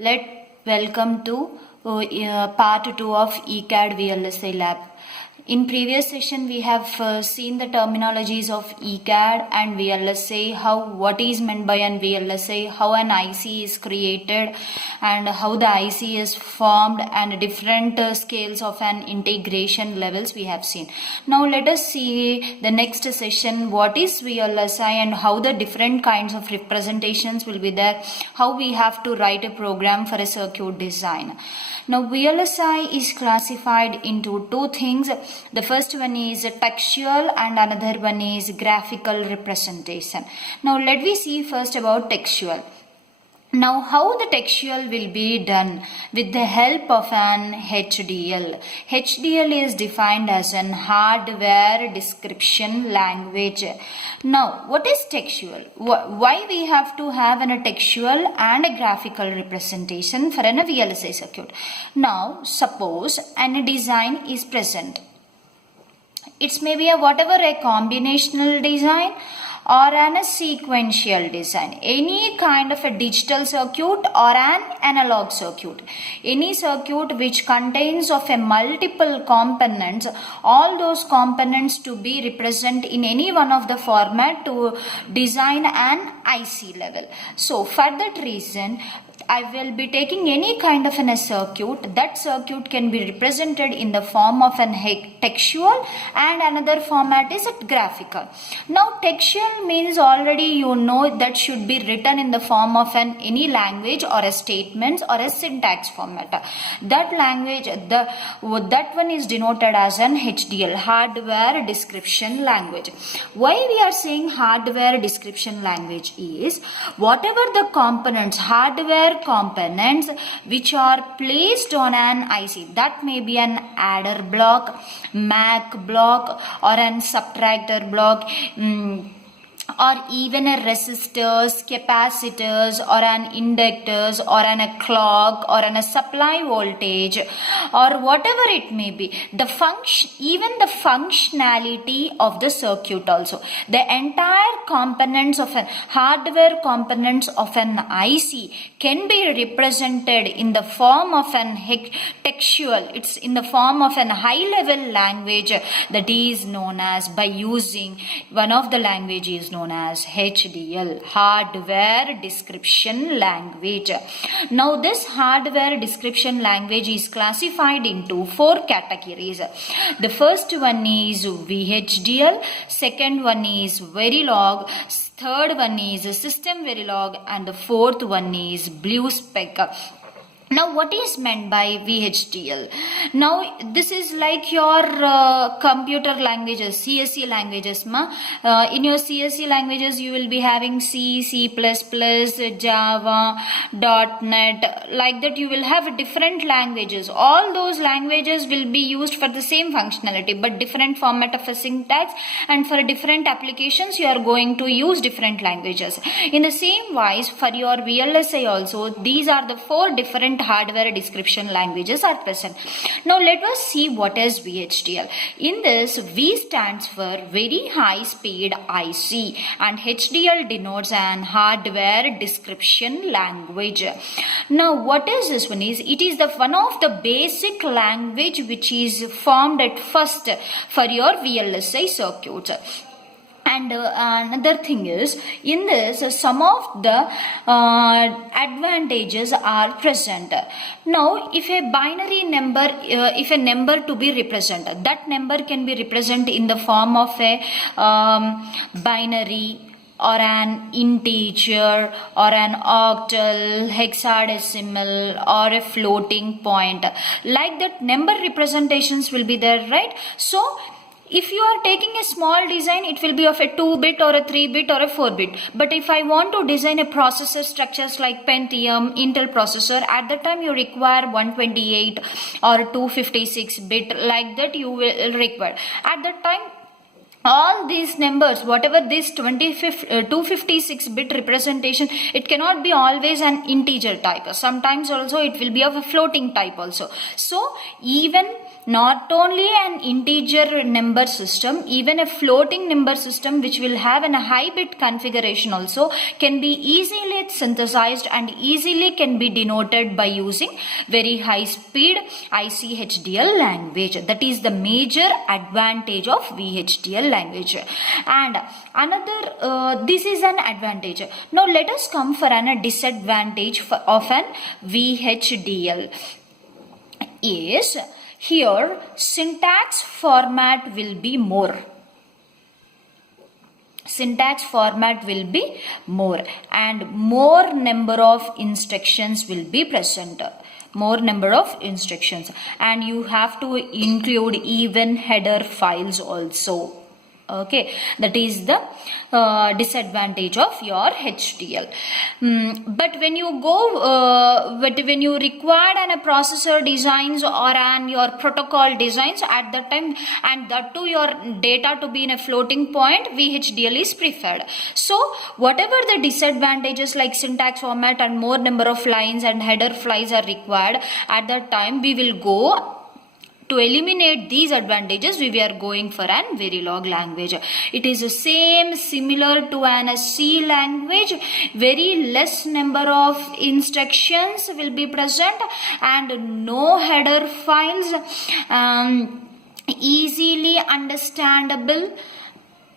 Welcome to part 2 of ECAD VLSI lab. In previous session we have seen the terminologies of ECAD and VLSI, what is meant by an VLSI, how an IC is created and how the IC is formed, and different scales of an integration levels we have seen. Now let us see the next session, what is VLSI and how the different kinds of representations will be there, how we have to write a program for a circuit design. Now VLSI is classified into two things. The first one is textual and another one is graphical representation. Now let me see first about textual. Now how the textual will be done with the help of an HDL. HDL is defined as an hardware description language. Now what is textual? Why we have to have a textual and a graphical representation for a VLSI circuit? Now suppose a design is present. It's maybe a combinational design or a sequential design, any kind of a digital circuit or an analog circuit, any circuit which contains of a multiple components, all those components to be represent in any one of the format to design an IC level. So for that reason I will be taking any kind of a circuit. That circuit can be represented in the form of an textual and another format is graphical. Now textual means already you know that should be written in the form of any language or a statement or a syntax format. That language, that one is denoted as an HDL, hardware description language. Why we are saying hardware description language is whatever the components, hardware components which are placed on an IC, that may be an adder block, MAC block or an subtractor block, or even a resistors, capacitors or an inductors or a clock or a supply voltage or whatever it may be, the function, even the functionality of the circuit also, the entire components of an hardware components of an IC can be represented in the form of an textual. It's in the form of an high level language that is known as, by using one of the languages known as HDL, hardware description language. Now this hardware description language is classified into four categories. The first one is VHDL, second one is Verilog, third one is System Verilog, and the fourth one is Blue Spec. Now what is meant by VHDL? Now this is like your computer languages, CSC languages. In your CSC languages you will be having C, C++, Java, .NET, like that you will have different languages. All those languages will be used for the same functionality but different format of a syntax, and for different applications you are going to use different languages. In the same wise for your VLSI also, these are the four different hardware description languages are present. Now let us see what is VHDL. In this, V stands for very high speed IC and HDL denotes an hardware description language. Now what is this one is, it is the one of the basic language which is formed at first for your VLSI circuits. And another thing is, in this some of the advantages are present. Now if a binary number, if a number to be represented, that number can be represented in the form of a binary or an integer or an octal, hexadecimal or a floating point. Like that number representations will be there, right? So if you are taking a small design, it will be of a 2-bit or a 3-bit or a 4-bit. But if I want to design a processor structures like Pentium, Intel processor, at that time you require 128 or 256-bit, like that you will require. At that time, all these numbers, whatever this 256-bit representation, it cannot be always an integer type. Sometimes also it will be of a floating type also. So even not only an integer number system, even a floating number system which will have a high bit configuration also can be easily synthesized and easily can be denoted by using very high speed ICHDL language. That is the major advantage of VHDL language. And another, this is an advantage. Now let us come for a disadvantage of an VHDL. Is here syntax format will be more. Syntax format will be more and more number of instructions will be present. More number of instructions, and you have to include even header files also. Okay, that is the disadvantage of your HDL. But when you go, when you require a processor designs or your protocol designs at that time, and that too your data to be in a floating point, VHDL is preferred. So whatever the disadvantages like syntax format and more number of lines and header files are required, at that time we will go to eliminate these advantages. We are going for an Verilog language. It is the same similar to an C language. Very less number of instructions will be present and no header files. Easily understandable.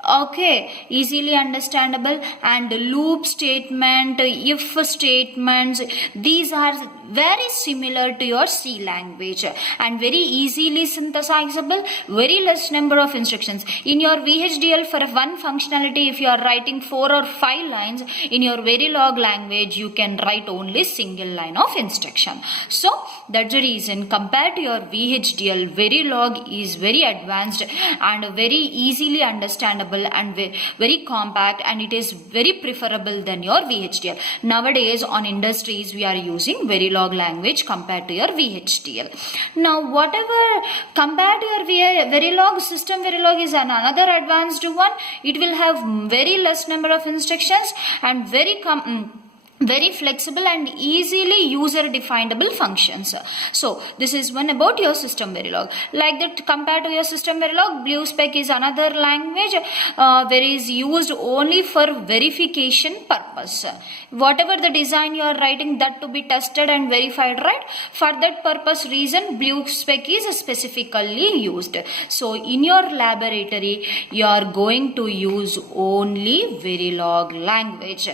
Okay, easily understandable, and loop statement, if statements, these are very similar to your C language and very easily synthesizable, very less number of instructions. In your VHDL, for one functionality, if you are writing 4 or 5 lines, in your Verilog language you can write only single line of instruction. So that's the reason compared to your VHDL, Verilog is very advanced and very easily understandable and very compact, and it is very preferable than your VHDL. Nowadays on industries we are using Verilog language compared to your VHDL. Now whatever compared to your Verilog, system Verilog is another advanced one. It will have very less number of instructions and very flexible and easily user definable functions. So this is one about your system Verilog. Like that, compared to your system Verilog, BlueSpec is another language where is used only for verification purpose. Whatever the design you are writing, that to be tested and verified, right? For that purpose reason, BlueSpec is specifically used. So in your laboratory you are going to use only Verilog language.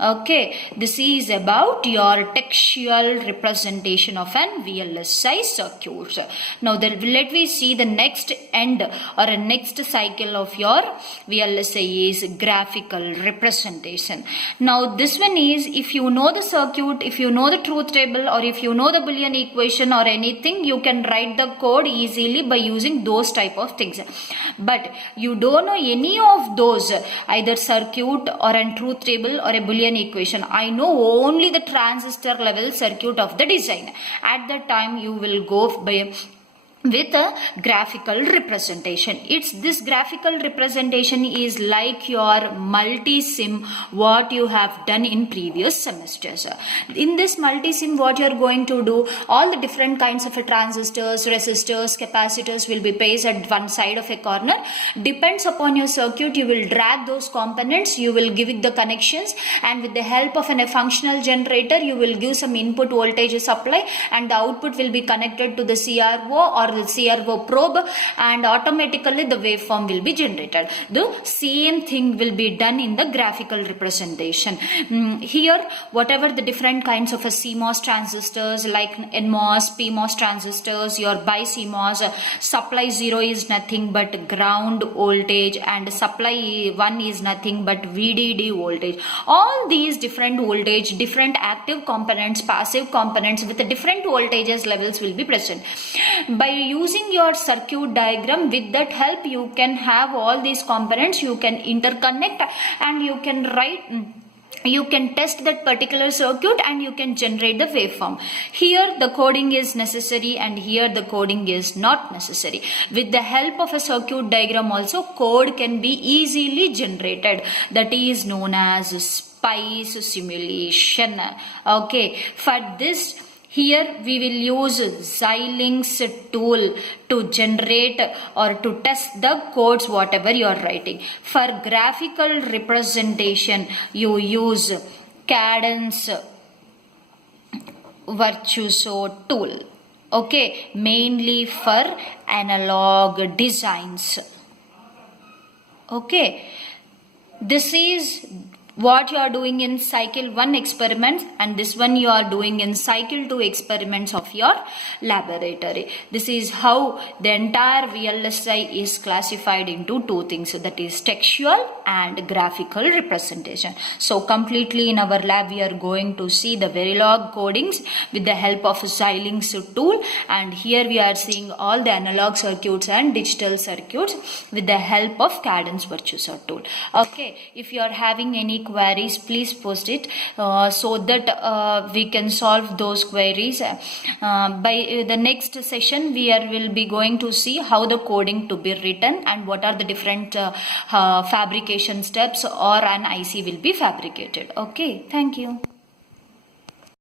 Okay, this is about your textual representation of an VLSI circuit. Now let we see the next end or a next cycle of your VLSI is graphical representation. Now this one is, if you know the circuit, if you know the truth table, or if you know the Boolean equation or anything, you can write the code easily by using those type of things. But you don't know any of those, either circuit or a truth table or a Boolean equation. I know only the transistor level circuit of the design. At that time you will go by with a graphical representation. It's this graphical representation is like your multi-sim what you have done in previous semesters. In this multi-sim, what you are going to do, all the different kinds of transistors, resistors, capacitors will be placed at one side of a corner. Depends upon your circuit, you will drag those components, you will give it the connections, and with the help of a functional generator you will give some input voltage supply, and the output will be connected to the CRO or the CRO probe, and automatically the waveform will be generated. The same thing will be done in the graphical representation. Here whatever the different kinds of CMOS transistors like NMOS, PMOS transistors, your BiCMOS, supply 0 is nothing but ground voltage and supply 1 is nothing but VDD voltage. All these different voltage, different active components, passive components with the different voltages levels will be present. By using your circuit diagram, with that help you can have all these components, you can interconnect and you can write, you can test that particular circuit and you can generate the waveform. Here the coding is necessary and here the coding is not necessary. With the help of a circuit diagram also code can be easily generated. That is known as spice simulation. Okay, for this Here we will use Xilinx tool to generate or to test the codes whatever you are writing. For graphical representation, you use Cadence Virtuoso tool. Okay, mainly for analog designs. Okay, this is what you are doing in cycle 1 experiments, and this one you are doing in cycle 2 experiments of your laboratory. This is how the entire VLSI is classified into two things, that is textual and graphical representation. So completely in our lab we are going to see the Verilog codings with the help of Xilinx tool, and here we are seeing all the analog circuits and digital circuits with the help of Cadence Virtuoso tool. Okay, if you are having any queries, please post it so that we can solve those queries. By the next session we will be going to see how the coding to be written and what are the different fabrication steps or an IC will be fabricated. Okay, thank you.